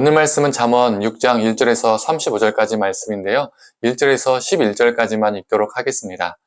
오늘 말씀은 잠언 6장 1절에서 35절까지 말씀인데요. 1절에서 11절까지만 읽도록 하겠습니다.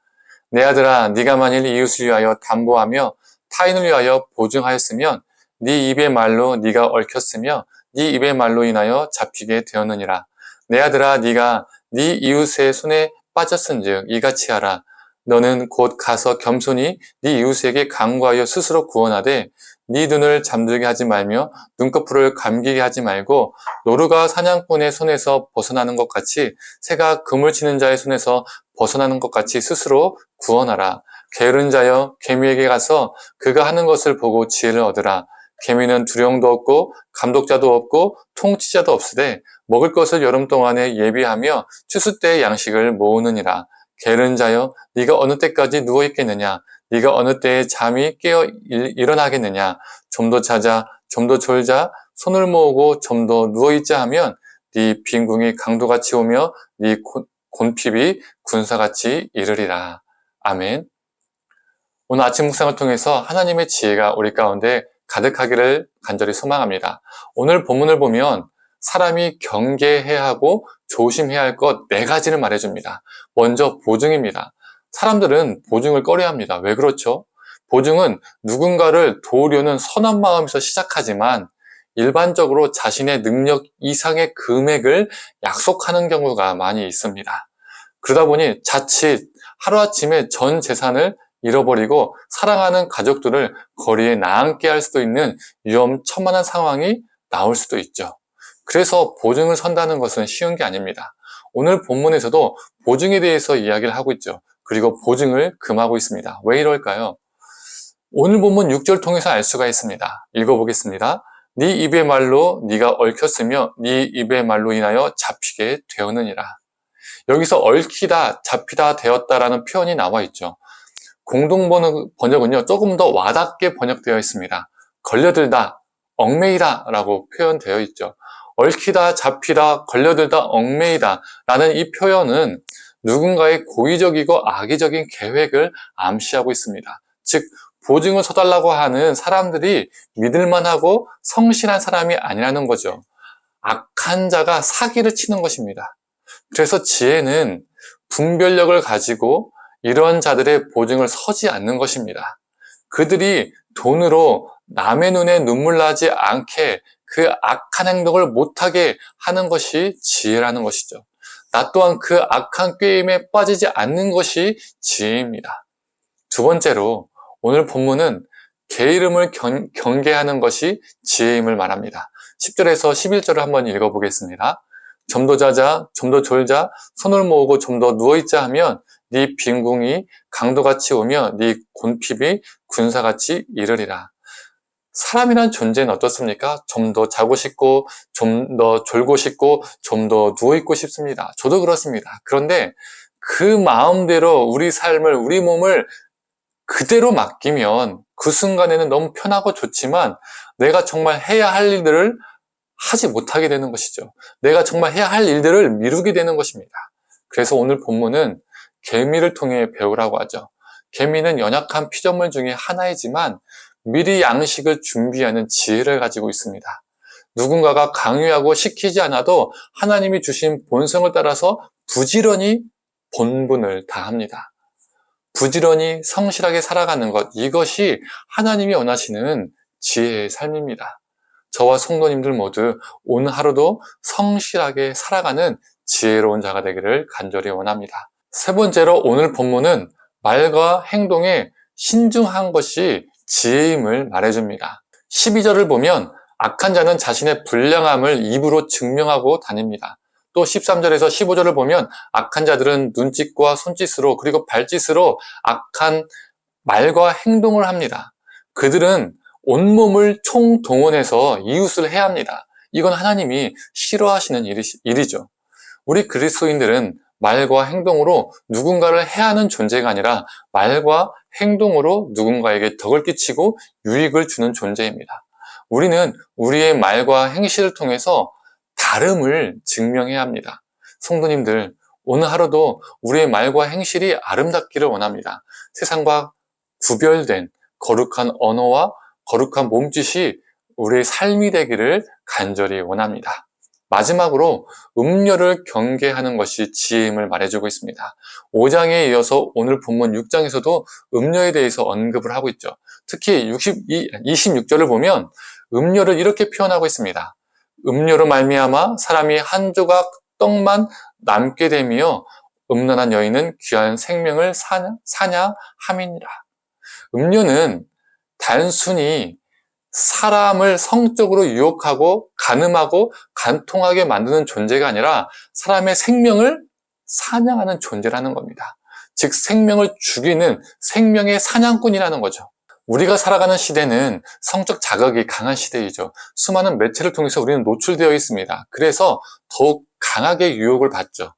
내 아들아, 네가 만일 이웃을 위하여 담보하며 타인을 위하여 보증하였으면 네 입의 말로 네가 얽혔으며 네 입의 말로 인하여 잡히게 되었느니라. 내 아들아, 네가 네 이웃의 손에 빠졌은즉 이같이 하라. 너는 곧 가서 겸손히 네 이웃에게 간구하여 스스로 구원하되 네 눈을 잠들게 하지 말며 눈꺼풀을 감기게 하지 말고 노루가 사냥꾼의 손에서 벗어나는 것 같이 새가 그물 치는 자의 손에서 벗어나는 것 같이 스스로 구원하라. 게으른 자여 개미에게 가서 그가 하는 것을 보고 지혜를 얻으라. 개미는 두령도 없고 감독자도 없고 통치자도 없으되 먹을 것을 여름 동안에 예비하며 추수 때의 양식을 모으느니라. 게으른 자여 네가 어느 때까지 누워 있겠느냐? 네가 어느 때에 잠이 깨어 일어나겠느냐? 좀 더 자자, 좀 더 졸자, 손을 모으고 좀 더 누워있자 하면 네 빈궁이 강도같이 오며 네 곤핍이 군사같이 이르리라. 아멘. 오늘 아침 묵상을 통해서 하나님의 지혜가 우리 가운데 가득하기를 간절히 소망합니다. 오늘 본문을 보면 사람이 경계해야 하고 조심해야 할 것 4가지를 말해줍니다. 먼저 보증입니다. 사람들은 보증을 꺼려합니다. 왜 그렇죠? 보증은 누군가를 도우려는 선한 마음에서 시작하지만 일반적으로 자신의 능력 이상의 금액을 약속하는 경우가 많이 있습니다. 그러다 보니 자칫 하루아침에 전 재산을 잃어버리고 사랑하는 가족들을 거리에 나앉게 할 수도 있는 위험천만한 상황이 나올 수도 있죠. 그래서 보증을 선다는 것은 쉬운 게 아닙니다. 오늘 본문에서도 보증에 대해서 이야기를 하고 있죠. 그리고 보증을 금하고 있습니다. 왜 이럴까요? 오늘 본문 6절 통해서 알 수가 있습니다. 읽어보겠습니다. 네 입의 말로 네가 얽혔으며 네 입의 말로 인하여 잡히게 되었느니라. 여기서 얽히다, 잡히다, 되었다라는 표현이 나와 있죠. 공동 번역은요, 조금 더 와닿게 번역되어 있습니다. 걸려들다, 얽매이다 라고 표현되어 있죠. 얽히다, 잡히다, 걸려들다, 얽매이다 라는 이 표현은 누군가의 고의적이고 악의적인 계획을 암시하고 있습니다. 즉, 보증을 서달라고 하는 사람들이 믿을만하고 성실한 사람이 아니라는 거죠. 악한 자가 사기를 치는 것입니다. 그래서 지혜는 분별력을 가지고 이런 자들의 보증을 서지 않는 것입니다. 그들이 돈으로 남의 눈에 눈물 나지 않게 그 악한 행동을 못하게 하는 것이 지혜라는 것이죠. 나 또한 그 악한 꾀임에 빠지지 않는 것이 지혜입니다. 두 번째로 오늘 본문은 게으름을 경계하는 것이 지혜임을 말합니다. 10절에서 11절을 한번 읽어보겠습니다. 좀 더 자자, 좀 더 졸자, 손을 모으고 좀 더 누워있자 하면 네 빈궁이 강도같이 오며 네 곤핍이 군사같이 이르리라. 사람이란 존재는 어떻습니까? 좀 더 자고 싶고, 좀 더 졸고 싶고, 좀 더 누워있고 싶습니다. 저도 그렇습니다. 그런데 그 마음대로 우리 삶을, 우리 몸을 그대로 맡기면 그 순간에는 너무 편하고 좋지만 내가 정말 해야 할 일들을 하지 못하게 되는 것이죠. 내가 정말 해야 할 일들을 미루게 되는 것입니다. 그래서 오늘 본문은 개미를 통해 배우라고 하죠. 개미는 연약한 피조물 중에 하나이지만 미리 양식을 준비하는 지혜를 가지고 있습니다. 누군가가 강요하고 시키지 않아도 하나님이 주신 본성을 따라서 부지런히 본분을 다합니다. 부지런히 성실하게 살아가는 것, 이것이 하나님이 원하시는 지혜의 삶입니다. 저와 성도님들 모두 오늘 하루도 성실하게 살아가는 지혜로운 자가 되기를 간절히 원합니다. 세 번째로 오늘 본문은 말과 행동에 신중한 것이 지혜임을 말해줍니다. 12절을 보면 악한 자는 자신의 불량함을 입으로 증명하고 다닙니다. 또 13절에서 15절을 보면 악한 자들은 눈짓과 손짓으로 그리고 발짓으로 악한 말과 행동을 합니다. 그들은 온몸을 총동원해서 이웃을 해합니다. 이건 하나님이 싫어하시는 일이죠. 우리 그리스도인들은 말과 행동으로 누군가를 해하는 존재가 아니라 말과 행동으로 누군가에게 덕을 끼치고 유익을 주는 존재입니다. 우리는 우리의 말과 행실을 통해서 다름을 증명해야 합니다. 성도님들, 오늘 하루도 우리의 말과 행실이 아름답기를 원합니다. 세상과 구별된 거룩한 언어와 거룩한 몸짓이 우리의 삶이 되기를 간절히 원합니다. 마지막으로 음료를 경계하는 것이 지혜임을 말해주고 있습니다. 5장에 이어서 오늘 본문 6장에서도 음료에 대해서 언급을 하고 있죠. 특히 26절을 보면 음료를 이렇게 표현하고 있습니다. 음료로 말미암아 사람이 한 조각 떡만 남게 되며 음란한 여인은 귀한 생명을 사냐함이니라. 음료는 단순히 사람을 성적으로 유혹하고 간음하고 간통하게 만드는 존재가 아니라 사람의 생명을 사냥하는 존재라는 겁니다. 즉 생명을 죽이는 생명의 사냥꾼이라는 거죠. 우리가 살아가는 시대는 성적 자극이 강한 시대이죠. 수많은 매체를 통해서 우리는 노출되어 있습니다. 그래서 더욱 강하게 유혹을 받죠.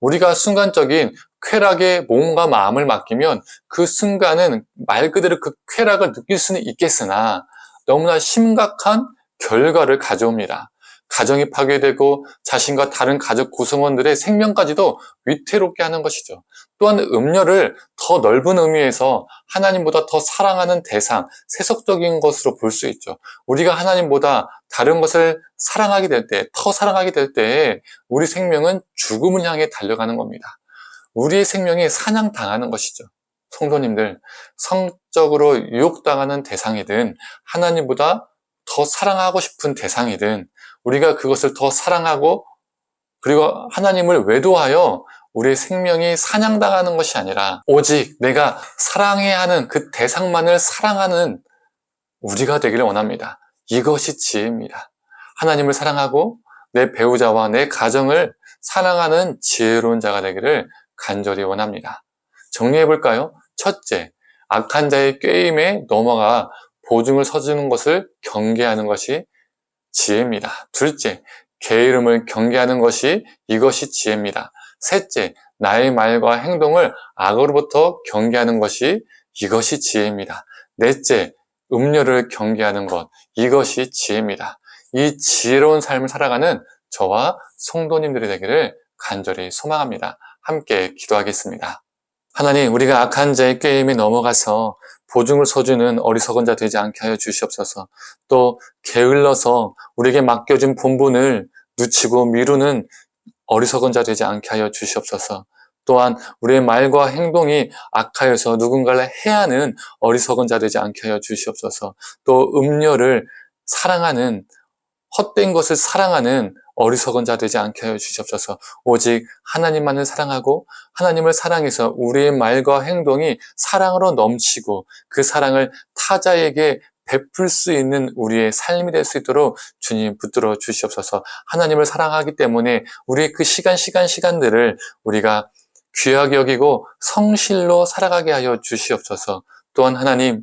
우리가 순간적인 쾌락에 몸과 마음을 맡기면 그 순간은 말 그대로 그 쾌락을 느낄 수는 있겠으나 너무나 심각한 결과를 가져옵니다. 가정이 파괴되고 자신과 다른 가족 구성원들의 생명까지도 위태롭게 하는 것이죠. 또한 음료를 더 넓은 의미에서 하나님보다 더 사랑하는 대상, 세속적인 것으로 볼 수 있죠. 우리가 하나님보다 다른 것을 사랑하게 될 때, 더 사랑하게 될 때에 우리 생명은 죽음을 향해 달려가는 겁니다. 우리의 생명이 사냥당하는 것이죠. 성도님들, 성적으로 유혹당하는 대상이든 하나님보다 더 사랑하고 싶은 대상이든 우리가 그것을 더 사랑하고 그리고 하나님을 외도하여 우리의 생명이 사냥당하는 것이 아니라 오직 내가 사랑해야 하는 그 대상만을 사랑하는 우리가 되기를 원합니다. 이것이 지혜입니다. 하나님을 사랑하고 내 배우자와 내 가정을 사랑하는 지혜로운 자가 되기를 간절히 원합니다. 정리해볼까요? 첫째, 악한 자의 꾀임에 넘어가 보증을 서주는 것을 경계하는 것이 지혜입니다. 둘째, 게으름을 경계하는 것이 이것이 지혜입니다. 셋째, 나의 말과 행동을 악으로부터 경계하는 것이 이것이 지혜입니다. 넷째, 음료를 경계하는 것, 이것이 지혜입니다. 이 지혜로운 삶을 살아가는 저와 성도님들이 되기를 간절히 소망합니다. 함께 기도하겠습니다. 하나님, 우리가 악한 자의 꾀임에 넘어가서 보증을 서주는 어리석은 자 되지 않게 하여 주시옵소서. 또 게을러서 우리에게 맡겨진 본분을 늦추고 미루는 어리석은 자 되지 않게 하여 주시옵소서. 또한 우리의 말과 행동이 악하여서 누군가를 해하는 어리석은 자 되지 않게 하여 주시옵소서. 또 음료를 사랑하는, 헛된 것을 사랑하는 어리석은 자 되지 않게 하여 주시옵소서. 오직 하나님만을 사랑하고 하나님을 사랑해서 우리의 말과 행동이 사랑으로 넘치고 그 사랑을 타자에게 베풀 수 있는 우리의 삶이 될 수 있도록 주님 붙들어 주시옵소서. 하나님을 사랑하기 때문에 우리의 그 시간들을 우리가 귀하게 여기고 성실로 살아가게 하여 주시옵소서. 또한 하나님,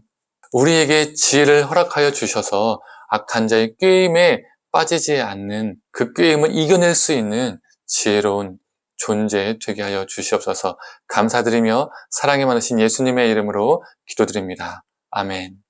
우리에게 지혜를 허락하여 주셔서 악한 자의 꾀임에 빠지지 않는 그 꾀임을 이겨낼 수 있는 지혜로운 존재 되게 하여 주시옵소서. 감사드리며 사랑이 많으신 예수님의 이름으로 기도드립니다. 아멘.